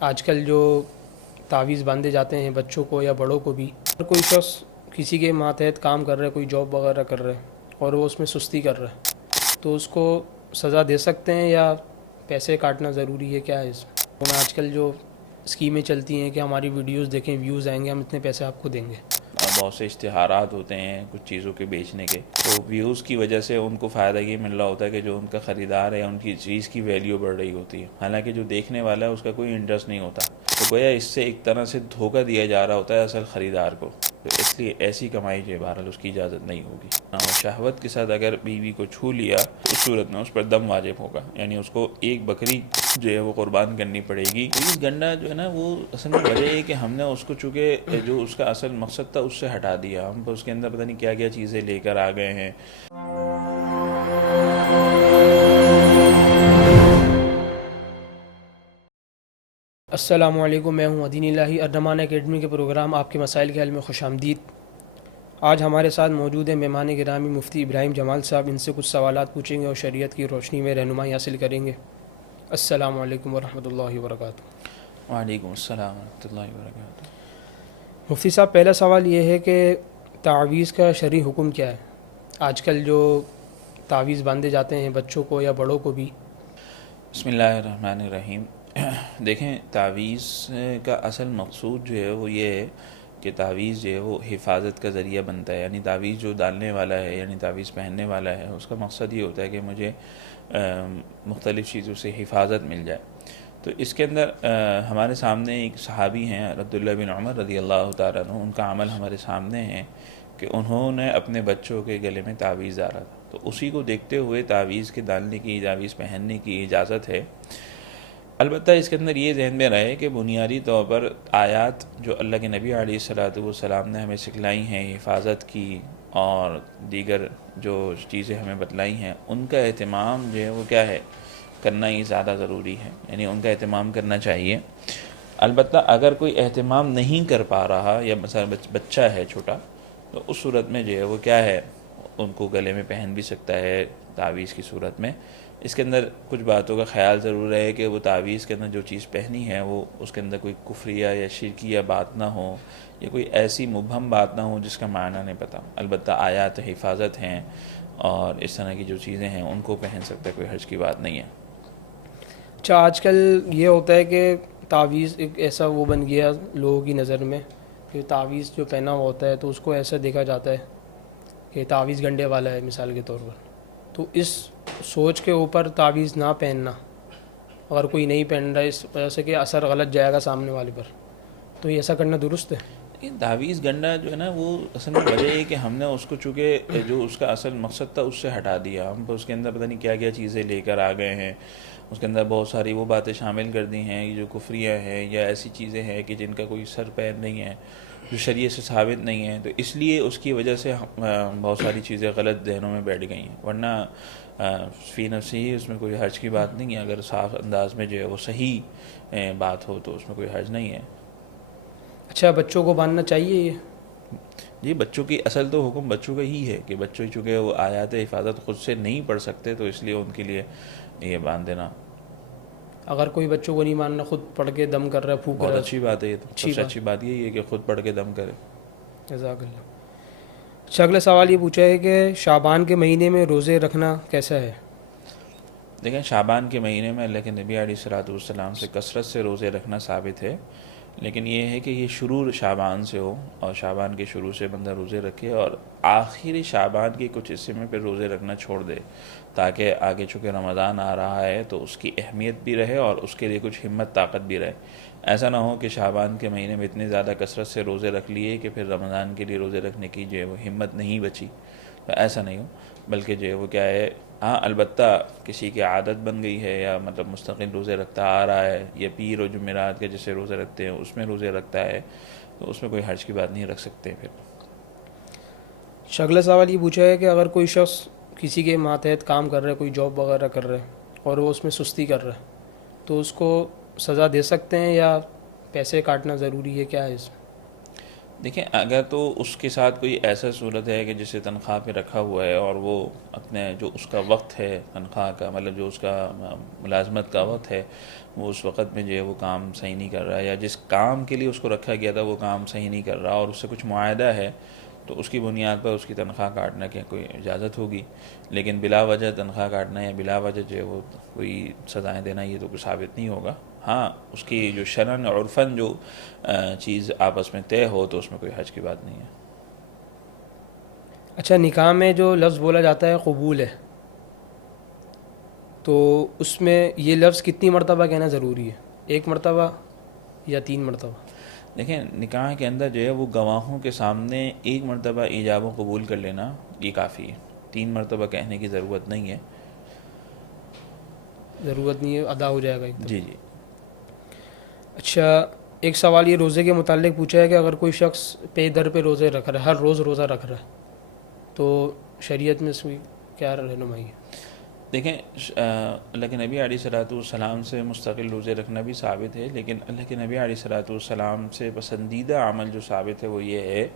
آج کل جو تعویذ باندھے جاتے ہیں بچوں کو یا بڑوں کو بھی، اگر کوئی شخص کسی کے ماتحت کام کر رہا ہے، کوئی جاب وغیرہ کر رہا ہے اور وہ اس میں سستی کر رہا ہے تو اس کو سزا دے سکتے ہیں یا پیسے کاٹنا ضروری ہے؟ کیا ہے اس میں؟ آج کل جو اسکیمیں چلتی ہیں کہ ہماری ویڈیوز دیکھیں، ویوز آئیں گے، ہم اتنے پیسے آپ کو دیں گے۔ بہت سے اشتہارات ہوتے ہیں کچھ چیزوں کے بیچنے کے، تو ویوز کی وجہ سے ان کو فائدہ یہ مل رہا ہوتا ہے کہ جو ان کا خریدار ہے ان کی چیز کی ویلیو بڑھ رہی ہوتی ہے، حالانکہ جو دیکھنے والا ہے اس کا کوئی انٹرسٹ نہیں ہوتا، تو گویا اس سے ایک طرح سے دھوکہ دیا جا رہا ہوتا ہے اصل خریدار کو، تو اس لیے ایسی کمائی جو ہے بہرحال اس کی اجازت نہیں ہوگی۔ شہوت کے ساتھ اگر بیوی کو چھو لیا تو اس صورت میں اس پر دم واجب ہوگا، یعنی اس کو ایک بکری جو ہے وہ قربان کرنی پڑے گی۔ اس گنڈا جو ہے نا وہ اصل میں وجہ ہے کہ ہم نے اس کو چونکہ جو اس کا اصل مقصد تھا اس سے ہٹا دیا، ہم اس کے اندر پتہ نہیں کیا کیا چیزیں لے کر آ گئے ہیں۔ السلام علیکم، میں ہوں عدین الہی، ارنمان اکیڈمی کے پروگرام آپ کے مسائل کے حل میں خوش آمدید۔ آج ہمارے ساتھ موجود ہیں مہمان گرامی مفتی ابراہیم جمال صاحب، ان سے کچھ سوالات پوچھیں گے اور شریعت کی روشنی میں رہنمائی حاصل کریں گے۔ السلام علیکم ورحمۃ اللہ وبرکاتہ۔ وعلیکم السلام ورحمۃ اللہ وبرکاتہ۔ مفتی صاحب، پہلا سوال یہ ہے کہ تعویذ کا شرعی حکم کیا ہے؟ آج کل جو تعویذ باندھے جاتے ہیں بچوں کو یا بڑوں کو بھی۔ بسم اللہ الرحمن الرحیم۔ دیکھیں، تعویذ کا اصل مقصود جو ہے وہ یہ ہے کہ تعویذ جو ہے وہ حفاظت کا ذریعہ بنتا ہے، یعنی تعویذ جو ڈالنے والا ہے یعنی تعویذ پہننے والا ہے اس کا مقصد یہ ہوتا ہے کہ مجھے مختلف چیزوں سے حفاظت مل جائے۔ تو اس کے اندر ہمارے سامنے ایک صحابی ہیں عبداللہ بن عمر رضی اللہ تعالیٰ عنہ، ان کا عمل ہمارے سامنے ہے کہ انہوں نے اپنے بچوں کے گلے میں تعویذ ڈالا تھا، تو اسی کو دیکھتے ہوئے تعویذ کے ڈالنے کی، تعویذ پہننے کی اجازت ہے۔ البتہ اس کے اندر یہ ذہن میں رہے کہ بنیادی طور پر آیات جو اللہ کے نبی علیہ الصلاۃ والسلام نے ہمیں سکھلائی ہیں حفاظت کی اور دیگر جو چیزیں ہمیں بتلائی ہیں، ان کا اہتمام جو ہے وہ کیا ہے، کرنا ہی زیادہ ضروری ہے، یعنی ان کا اہتمام کرنا چاہیے۔ البتہ اگر کوئی اہتمام نہیں کر پا رہا یا مثلا بچہ ہے چھوٹا، تو اس صورت میں جو ہے وہ کیا ہے، ان کو گلے میں پہن بھی سکتا ہے تعویذ کی صورت میں۔ اس کے اندر کچھ باتوں کا خیال ضرور ہے کہ وہ تعویذ کے اندر جو چیز پہنی ہے وہ اس کے اندر کوئی کفریہ یا شرکیہ بات نہ ہو، یا کوئی ایسی مبہم بات نہ ہو جس کا معنی نہیں پتہ۔ البتہ آیات حفاظت ہیں اور اس طرح کی جو چیزیں ہیں ان کو پہن سکتا ہے، کوئی حرج کی بات نہیں ہے۔ اچھا، آج کل یہ ہوتا ہے کہ تعویذ ایک ایسا وہ بن گیا لوگوں کی نظر میں کہ تعویذ جو پہنا ہوا ہوتا ہے تو اس کو ایسا دیکھا جاتا ہے کہ تعویذ گنڈے والا ہے، مثال کے طور پر۔ تو اس سوچ کے اوپر تعویذ نہ پہننا، اگر کوئی نہیں پہن رہا ہے اس وجہ سے کہ اثر غلط جائے گا سامنے والے پر، تو یہ ایسا کرنا درست ہے؟ یہ تعویذ گنڈا جو ہے نا وہ اصل میں وجہ ہے کہ ہم نے اس کو چونکہ جو اس کا اصل مقصد تھا اس سے ہٹا دیا، ہم اس کے اندر پتہ نہیں کیا کیا چیزیں لے کر آ گئے ہیں، اس کے اندر بہت ساری وہ باتیں شامل کر دی ہیں جو کفریہ ہیں یا ایسی چیزیں ہیں کہ جن کا کوئی سر پیر نہیں ہے، جو شریعت سے ثابت نہیں ہے، تو اس لیے اس کی وجہ سے بہت ساری چیزیں غلط ذہنوں میں بیٹھ گئی ہیں۔ ورنہ فی نفسی ہی اس میں کوئی حرج کی بات نہیں ہے، اگر صاف انداز میں جو ہے وہ صحیح بات ہو تو اس میں کوئی حرج نہیں ہے۔ اچھا، بچوں کو باندھنا چاہیے یہ؟ جی، بچوں کی اصل تو حکم بچوں کا ہی ہے کہ بچوں چونکہ وہ آیات حفاظت خود سے نہیں پڑھ سکتے تو اس لیے ان کے لیے یہ باندھ دینا اگر کوئی بچوں کو نہیں ماننا، خود پڑھ کے دم کر رہا ہے، پھونک رہا بہت ہے، اچھی بات ہے۔ یہ تو سب سے اچھی بات یہی ہے کہ خود پڑھ کے دم کرے۔ جزاک اللہ۔ اچھا، اگلا سوال یہ پوچھا ہے کہ شعبان کے مہینے میں روزے رکھنا کیسا ہے؟ دیکھیں، شعبان کے مہینے میں اللہ کے نبی علیہ الصلاۃ والسلام سے کثرت سے روزے رکھنا ثابت ہے، لیکن یہ ہے کہ یہ شروع شعبان سے ہو اور شعبان کے شروع سے بندہ روزے رکھے اور آخری شعبان کے کچھ حصے میں پھر روزے رکھنا چھوڑ دے، تاکہ آگے چونکہ رمضان آ رہا ہے تو اس کی اہمیت بھی رہے اور اس کے لیے کچھ ہمت طاقت بھی رہے۔ ایسا نہ ہو کہ شعبان کے مہینے میں اتنے زیادہ کثرت سے روزے رکھ لیے کہ پھر رمضان کے لیے روزے رکھنے کی جو ہے وہ ہمت نہیں بچی، تو ایسا نہیں ہو، بلکہ جو ہے وہ کیا ہے، ہاں البتہ کسی کی عادت بن گئی ہے یا مطلب مستقل روزے رکھتا آ رہا ہے یا پیر و جمعرات کے جیسے روزے رکھتے ہیں اس میں روزے رکھتا ہے تو اس میں کوئی حرج کی بات نہیں رکھ سکتے پھر۔ اگلا سوال یہ پوچھا ہے کہ اگر کوئی شخص کسی کے ماتحت کام کر رہا ہے، کوئی جاب وغیرہ کر رہا ہے اور وہ اس میں سستی کر رہا ہے تو اس کو سزا دے سکتے ہیں یا پیسے کاٹنا ضروری ہے؟ کیا ہے اس میں؟ دیکھیں اگر تو اس کے ساتھ کوئی ایسا صورت ہے کہ جسے تنخواہ پہ رکھا ہوا ہے اور وہ اپنے جو اس کا وقت ہے تنخواہ کا، مطلب جو اس کا ملازمت کا وقت ہے، وہ اس وقت میں جو ہے وہ کام صحیح نہیں کر رہا، یا جس کام کے لیے اس کو رکھا گیا تھا وہ کام صحیح نہیں کر رہا اور اس سے کچھ معاہدہ ہے، تو اس کی بنیاد پر اس کی تنخواہ کاٹنا کی کوئی اجازت ہوگی. لیکن بلا وجہ تنخواہ کاٹنا یا بلا وجہ جو ہے وہ کوئی سزائیں دینا یہ تو کوئی ثابت نہیں ہوگا. ہاں اس کی جو شرعاً عرفاً جو چیز آپس میں طے ہو تو اس میں کوئی حرج کی بات نہیں ہے. اچھا، نکاح میں جو لفظ بولا جاتا ہے قبول ہے، تو اس میں یہ لفظ کتنی مرتبہ کہنا ضروری ہے؟ ایک مرتبہ یا 3 مرتبہ؟ دیکھیں نکاح کے اندر جو ہے وہ گواہوں کے سامنے ایک مرتبہ ایجاب و قبول کر لینا یہ کافی ہے، 3 مرتبہ کہنے کی ضرورت نہیں ہے. ضرورت نہیں ہے، ادا ہو جائے گا ایک دم. جی جی. اچھا، ایک سوال یہ روزے کے متعلق پوچھا ہے کہ اگر کوئی شخص پے در پہ روزے رکھ رہا ہے، ہر روز روزہ رکھ رہا ہے، تو شریعت میں اس کی کیا رہنمائی ہے؟ دیکھیں اللہ کے نبی علیہ صلاۃ والسلام سے مستقل روزے رکھنا بھی ثابت ہے، لیکن اللہ کے نبی علیہ صلاۃ والسلام سے پسندیدہ عمل جو ثابت ہے وہ یہ ہے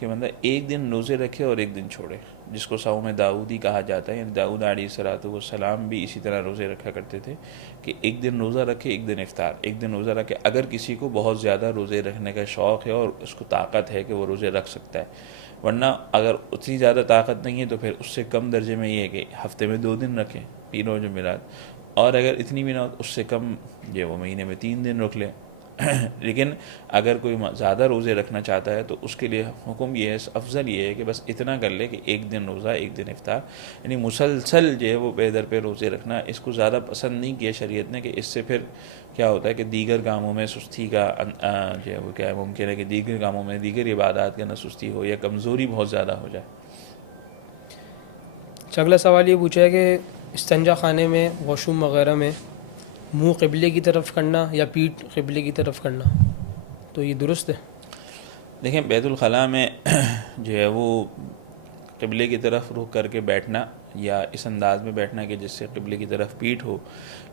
کہ بندہ ایک دن روزے رکھے اور ایک دن چھوڑے، جس کو صوم داؤدی کہا جاتا ہے. یعنی داؤد علیہ صلاۃ والسلام بھی اسی طرح روزے رکھا کرتے تھے کہ ایک دن روزہ رکھے ایک دن افطار، ایک دن روزہ رکھے. اگر کسی کو بہت زیادہ روزے رکھنے کا شوق ہے اور اس کو طاقت ہے کہ وہ روزے رکھ سکتا ہے، ورنہ اگر اتنی زیادہ طاقت نہیں ہے تو پھر اس سے کم درجے میں یہ ہے کہ ہفتے میں 2 دن رکھیں، تین و جمعرات، اور اگر اتنی بھی نہ ہو اس سے کم یہ وہ مہینے میں 3 دن رکھ لیں. لیکن اگر کوئی زیادہ روزے رکھنا چاہتا ہے تو اس کے لیے حکم یہ ہے، افضل یہ ہے کہ بس اتنا کر لے کہ ایک دن روزہ ایک دن افطار. یعنی مسلسل جو ہے وہ بے در پہ روزے رکھنا اس کو زیادہ پسند نہیں کیا شریعت نے، کہ اس سے پھر کیا ہوتا ہے کہ دیگر کاموں میں سستی کا جو ہے وہ کیا ہے ممکن ہے کہ دیگر کاموں میں دیگر عبادات کے اندر سستی ہو یا کمزوری بہت زیادہ ہو جائے. اگلا سوال یہ پوچھا ہے کہ استنجا خانے میں، واش روم وغیرہ میں منہ قبلے کی طرف کرنا یا پیٹھ قبلے کی طرف کرنا، تو یہ درست ہے؟ دیکھیں بیت الخلاء میں جو ہے وہ قبلے کی طرف رخ کر کے بیٹھنا یا اس انداز میں بیٹھنا کہ جس سے قبلے کی طرف پیٹھ ہو،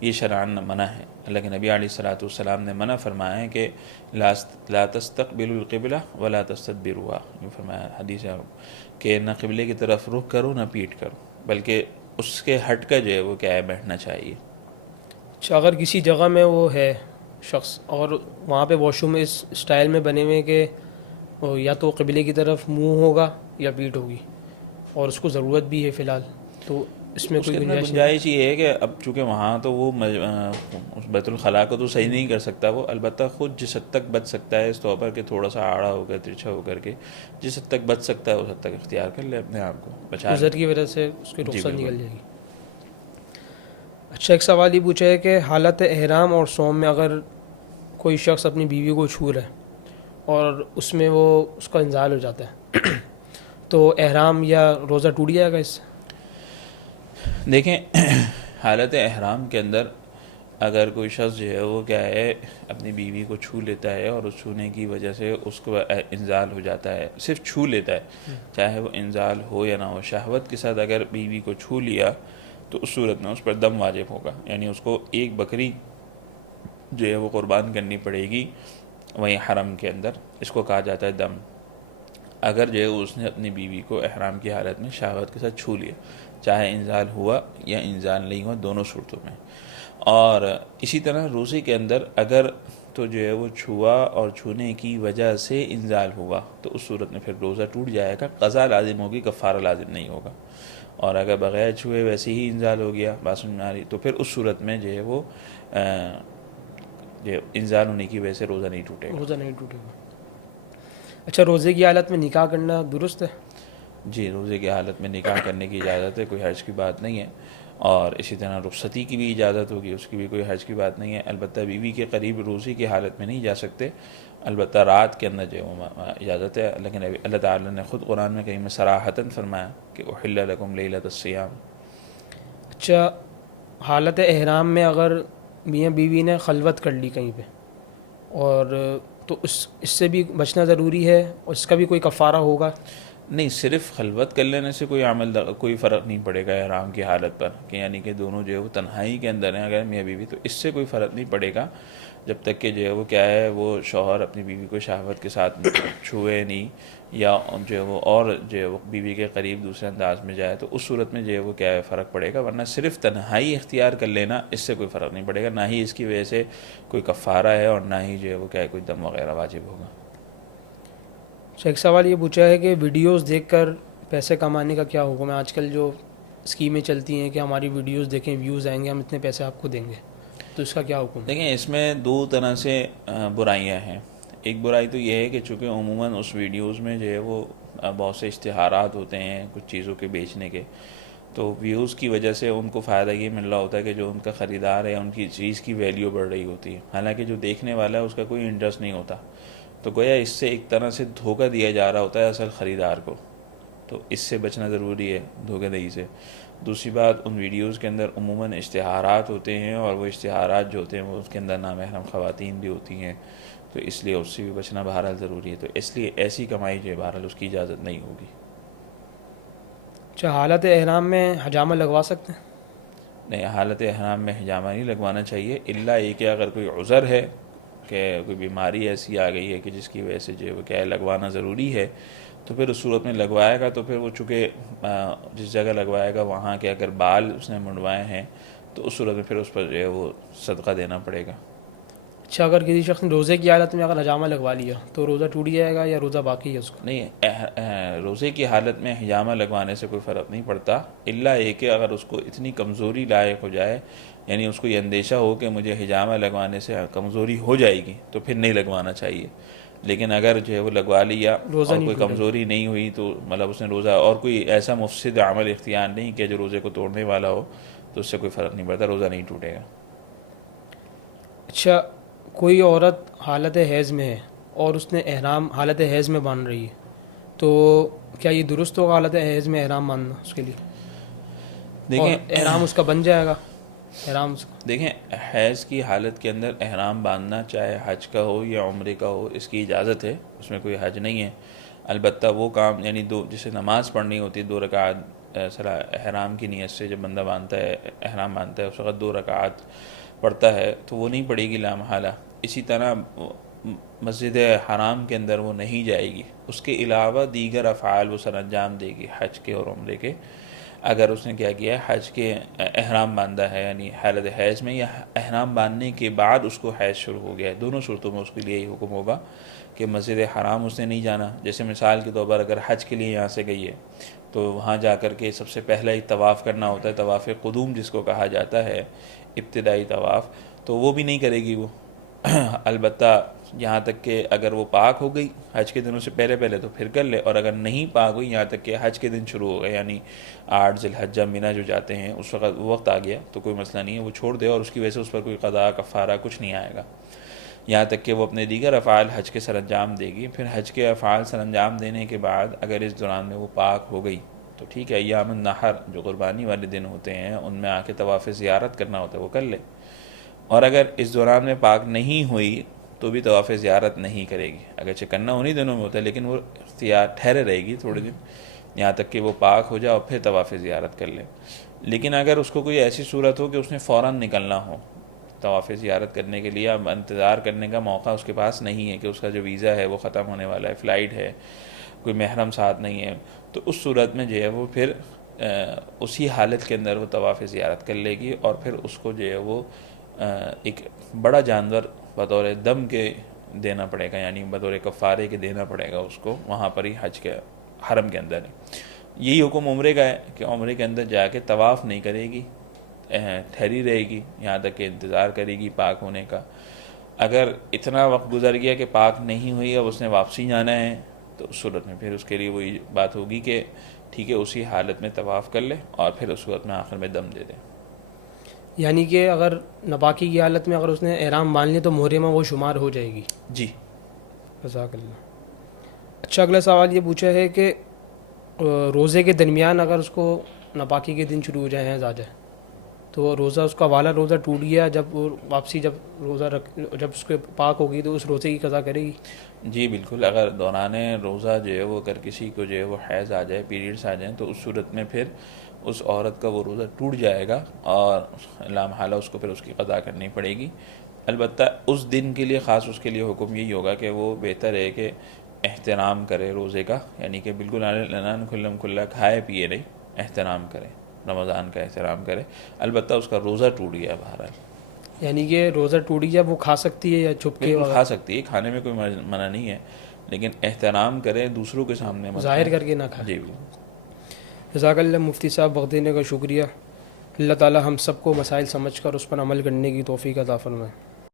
یہ شرعاً منع ہے. اللہ کے نبی علیہ الصلاۃ والسلام نے منع فرمایا ہے کہ لا تستقبلوا القبلہ ولا تستدبروها، یہ فرمایا حدیث ہے کہ نہ قبلے کی طرف رخ کرو نہ پیٹھ کرو، بلکہ اس کے ہٹ کا جو ہے وہ کیا ہے بیٹھنا چاہیے. اچھا، اگر کسی جگہ میں وہ ہے شخص اور وہاں پہ واش روم اس اسٹائل میں بنے ہوئے کہ وہ یا تو قبلے کی طرف منہ ہوگا یا پیٹھ ہوگی، اور اس کو ضرورت بھی ہے فی الحال، تو اس میں اس کوئی کے اندر گنجائش نہیں؟ گنجائش یہ ہے کہ اب چونکہ وہاں تو وہ اس بیت الخلاء کو تو صحیح نہیں کر سکتا وہ، البتہ خود جس حد تک بچ سکتا ہے اس طور پر کہ تھوڑا سا آڑا ہو کر ترچھا ہو کر کے جس حد تک بچ سکتا ہے اس حد تک اختیار کر لے، اپنے آپ کو بچا لے. عذر کی وجہ سے اس کی جی رخصت بالکل. نکل جائے گی. اچھا، ایک سوال یہ پوچھا ہے کہ حالت احرام اور صوم میں اگر کوئی شخص اپنی بیوی کو چھو رہا ہے اور اس میں وہ اس کا انزال ہو جاتا ہے تو احرام یا روزہ ٹوٹ جائے گا اس سے؟ دیکھیں حالت احرام کے اندر اگر کوئی شخص جو ہے وہ کیا ہے اپنی بیوی کو چھو لیتا ہے اور اس چھونے کی وجہ سے اس کو انزال ہو جاتا ہے، صرف چھو لیتا ہے چاہے وہ انزال ہو یا نہ ہو، شہوت کے ساتھ اگر بیوی کو چھو لیا تو اس صورت میں اس پر دم واجب ہوگا. یعنی اس کو ایک بکری جو ہے وہ قربان کرنی پڑے گی وہیں حرم کے اندر، اس کو کہا جاتا ہے دم. اگر جو ہے اس نے اپنی بیوی کو احرام کی حالت میں شہوت کے ساتھ چھو لیا، چاہے انزال ہوا یا انزال نہیں ہوا، دونوں صورتوں میں. اور اسی طرح روزے کے اندر اگر تو جو ہے وہ چھوا اور چھونے کی وجہ سے انزال ہوا تو اس صورت میں پھر روزہ ٹوٹ جائے گا، قضا لازم ہوگی، کفارہ لازم نہیں ہوگا. اور اگر بغیر چھوئے ویسے ہی انزال ہو گیا بات سمجھ میں آ رہی، تو پھر اس صورت میں جو ہے وہ جو انزال ہونے کی وجہ سے روزہ نہیں ٹوٹے گا. روزہ نہیں ٹوٹے گا. اچھا، روزے کی حالت میں نکاح کرنا درست ہے؟ جی، روزے کی حالت میں نکاح کرنے کی اجازت ہے، کوئی حرج کی بات نہیں ہے. اور اسی طرح رخصتی کی بھی اجازت ہوگی، اس کی بھی کوئی حرج کی بات نہیں ہے. البتہ بیوی کے قریب روزے کی حالت میں نہیں جا سکتے، البتہ رات کے اندر جو ہے وہ اجازت ہے. لیکن اللہ تعالیٰ نے خود قرآن میں کہیں میں صراحتاً فرمایا کہ احل لکم لیلۃ الصیام. اچھا، حالت احرام میں اگر میاں بیوی نے خلوت کر لی کہیں پہ، اور تو اس سے بھی بچنا ضروری ہے، اور اس کا بھی کوئی کفارہ ہوگا؟ نہیں، صرف خلوت کر لینے سے کوئی فرق نہیں پڑے گا احرام کی حالت پر، کہ یعنی کہ دونوں جو ہے وہ تنہائی کے اندر ہیں اگر میاں بیوی، تو اس سے کوئی فرق نہیں پڑے گا. جب تک کہ جو ہے وہ کیا ہے وہ شوہر اپنی بیوی کو شہوت کے ساتھ چھوئے نہیں یا جو ہے وہ اور جو ہے وہ بیوی کے قریب دوسرے انداز میں جائے، تو اس صورت میں جو ہے وہ کیا ہے فرق پڑے گا، ورنہ صرف تنہائی اختیار کر لینا اس سے کوئی فرق نہیں پڑے گا، نہ ہی اس کی وجہ سے کوئی کفارہ ہے اور نہ ہی جو ہے وہ کیا ہے کوئی دم وغیرہ واجب ہوگا۔ ایک سوال یہ پوچھا ہے کہ ویڈیوز دیکھ کر پیسے کمانے کا کیا حکم ہے؟ آج کل جو اسکیمیں چلتی ہیں کہ ہماری ویڈیوز دیکھیں، ویوز آئیں گے، ہم اتنے پیسے آپ کو دیں گے، تو اس کا کیا حکم ہے؟ دیکھیں اس میں دو طرح سے برائیاں ہیں۔ ایک برائی تو یہ ہے کہ چونکہ عموماً اس ویڈیوز میں جو ہے وہ بہت سے اشتہارات ہوتے ہیں کچھ چیزوں کے بیچنے کے، تو ویوز کی وجہ سے ان کو فائدہ یہ مل رہا ہوتا ہے کہ جو ان کا خریدار ہے ان کی چیز کی ویلیو بڑھ رہی ہوتی ہے، حالانکہ جو دیکھنے والا ہے اس کا کوئی انٹرسٹ نہیں ہوتا، تو گویا اس سے ایک طرح سے دھوکہ دیا جا رہا ہوتا ہے اصل خریدار کو، تو اس سے بچنا ضروری ہے دھوکہ دہی سے۔ دوسری بات، ان ویڈیوز کے اندر عموماً اشتہارات ہوتے ہیں، اور وہ اشتہارات جو ہوتے ہیں وہ اس کے اندر نامحرم خواتین بھی ہوتی ہیں، تو اس لیے اس سے بھی بچنا بہرحال ضروری ہے، تو اس لیے ایسی کمائی جو ہے بہرحال اس کی اجازت نہیں ہوگی۔ اچھا، حالت احرام میں حجامہ لگوا سکتے ہیں؟ نہیں، حالت احرام میں حجامہ نہیں لگوانا چاہیے، الا یہ کہ اگر کوئی عذر ہے کہ کوئی بیماری ایسی آ گئی ہے کہ جس کی وجہ سے جو ہے وہ کیا ہے لگوانا ضروری ہے، تو پھر اس صورت میں لگوائے گا، تو پھر وہ چونکہ جس جگہ لگوائے گا وہاں کے اگر بال اس نے منڈوائے ہیں تو اس صورت میں پھر اس پر جو ہے وہ صدقہ دینا پڑے گا۔ اچھا، اگر کسی شخص نے روزے کی حالت میں اگر حجامہ لگوا لیا تو روزہ ٹوٹ جائے گا یا روزہ باقی ہے اس کا؟ نہیں، روزے کی حالت میں حجامہ لگوانے سے کوئی فرق نہیں پڑتا، الا یہ کہ اگر اس کو اتنی کمزوری لاحق ہو جائے، یعنی اس کو یہ اندیشہ ہو کہ مجھے حجامہ لگوانے سے کمزوری ہو جائے گی، تو پھر نہیں لگوانا چاہیے، لیکن اگر جو ہے وہ لگوا لیا روزہ اور نہیں کوئی ٹوٹے گا۔ کمزوری نہیں ہوئی تو مطلب اس نے روزہ اور کوئی ایسا مفسد عمل اختیار نہیں کہ جو روزے کو توڑنے والا ہو، تو اس سے کوئی فرق نہیں پڑتا، روزہ نہیں ٹوٹے گا۔ اچھا، کوئی عورت حالت حیض میں ہے اور اس نے احرام حالت حیض میں باندھ رہی ہے، تو کیا یہ درست ہوگا حالت حیض میں احرام باندھنا اس کے لیے؟ اور دیکھیں احرام اس کا بن جائے گا؟ احرام اس کا دیکھیں حیض کی حالت کے اندر احرام باندھنا چاہے حج کا ہو یا عمرے کا ہو، اس کی اجازت ہے، اس میں کوئی حج نہیں ہے، البتہ وہ کام یعنی جسے نماز پڑھنی ہوتی ہے 2 رکعت احرام کی نیت سے، جب بندہ باندھتا ہے احرام باندھتا ہے اس وقت 2 رکعت پڑھتا ہے تو وہ نہیں پڑے گی لامحالہ۔ اسی طرح مسجد حرام کے اندر وہ نہیں جائے گی، اس کے علاوہ دیگر افعال وہ سر انجام دے گی حج کے اور عمرے کے، اگر اس نے کیا کیا ہے حج کے احرام باندھا ہے، یعنی حالت حیض میں یا احرام باندھنے کے بعد اس کو حیض شروع ہو گیا ہے، دونوں صورتوں میں اس کے لیے یہی حکم ہوگا کہ مسجد حرام اس نے نہیں جانا۔ جیسے مثال کے طور پر اگر حج کے لیے یہاں سے گئی ہے تو وہاں جا کر کے سب سے پہلا ہی طواف کرنا ہوتا ہے، طواف قدوم جس کو کہا جاتا ہے، ابتدائی طواف، تو وہ بھی نہیں کرے گی وہ البتہ یہاں تک کہ اگر وہ پاک ہو گئی حج کے دنوں سے پہلے تو پھر کر لے، اور اگر نہیں پاک ہوئی یہاں تک کہ حج کے دن شروع ہو گئے، یعنی 8 ذی الحجہ منی جو جاتے ہیں اس وقت وہ وقت آ گیا تو کوئی مسئلہ نہیں ہے، وہ چھوڑ دے اور اس کی وجہ سے اس پر کوئی قضا کفارہ کچھ نہیں آئے گا، یہاں تک کہ وہ اپنے دیگر افعال حج کے سر انجام دے گی۔ پھر حج کے افعال سر انجام دینے کے بعد اگر اس دوران میں وہ پاک ہو گئی تو ٹھیک ہے، ایام النحر جو قربانی والے دن ہوتے ہیں ان میں آ کے طواف زیارت کرنا ہوتا ہے وہ کر لے، اور اگر اس دوران میں پاک نہیں ہوئی تو بھی طواف زیارت نہیں کرے گی، اگرچہ کرنا انہی دنوں میں ہوتا ہے لیکن وہ اختیار ٹھہرے رہے گی تھوڑے دن یہاں تک کہ وہ پاک ہو جائے اور پھر طواف زیارت کر لے۔ لیکن اگر اس کو کوئی ایسی صورت ہو کہ اس نے فوراً نکلنا ہو طواف زیارت کرنے کے لیے، اب انتظار کرنے کا موقع اس کے پاس نہیں ہے کہ اس کا جو ویزا ہے وہ ختم ہونے والا ہے، فلائٹ ہے، کوئی محرم ساتھ نہیں ہے، تو اس صورت میں جو ہے وہ پھر اسی حالت کے اندر وہ طواف زیارت کر لے گی، اور پھر اس کو جو ہے وہ ایک بڑا جانور بطور دم کے دینا پڑے گا، یعنی بطور کفارے کے دینا پڑے گا اس کو وہاں پر ہی حج کے حرم کے اندر ہی۔ یہی حکم عمرے کا ہے کہ عمرے کے اندر جا کے طواف نہیں کرے گی، ٹھہری رہے گی یہاں تک کہ انتظار کرے گی پاک ہونے کا۔ اگر اتنا وقت گزر گیا کہ پاک نہیں ہوئی اب اس نے واپسی جانا ہے تو اس صورت میں پھر اس کے لیے وہی بات ہوگی کہ ٹھیک ہے اسی حالت میں طواف کر لے اور پھر اس صورت میں آخر میں دم دے دے۔ یعنی کہ اگر ناپاکی کی حالت میں اگر اس نے احرام باندھ لیا تو محرمہ وہ شمار ہو جائے گی؟ جی۔ جزاک اللہ۔ اچھا، اگلا سوال یہ پوچھا ہے کہ روزے کے درمیان اگر اس کو ناپاکی کے دن شروع ہو جائے حیض آ جائے تو روزہ اس کا والا روزہ ٹوٹ گیا، جب وہ واپسی جب روزہ جب اس کے پاک ہوگی تو اس روزے کی قضا کرے گی؟ جی بالکل، اگر دوران روزہ جو ہے وہ اگر کسی کو جو ہے وہ حیض آ جائے، پیریڈس آ جائیں، تو اس صورت میں پھر اس عورت کا وہ روزہ ٹوٹ جائے گا اور لامحالہ اس کو پھر اس کی قضا کرنی پڑے گی۔ البتہ اس دن کے لیے خاص اس کے لیے حکم یہی ہوگا کہ وہ بہتر ہے کہ احترام کرے روزے کا، یعنی کہ بالکل علن کھلم کھلا کھائے پیے نہیں، احترام کرے، رمضان کا احترام کرے۔ البتہ اس کا روزہ ٹوٹ گیا بہرحال، یعنی کہ روزہ ٹوٹ گیا وہ کھا سکتی ہے یا چھپ کے بالکل کھا سکتی ہے، کھانے میں کوئی منع نہیں ہے، لیکن احترام کرے دوسروں کے سامنے مت ظاہر کھائے۔ کر کے نہ کھائے؟ جی بالکل۔ جزاک اللہ مفتی صاحب، وقت دینے کا شکریہ۔ اللہ تعالی ہم سب کو مسائل سمجھ کر اس پر عمل کرنے کی توفیق عطا فرمائے۔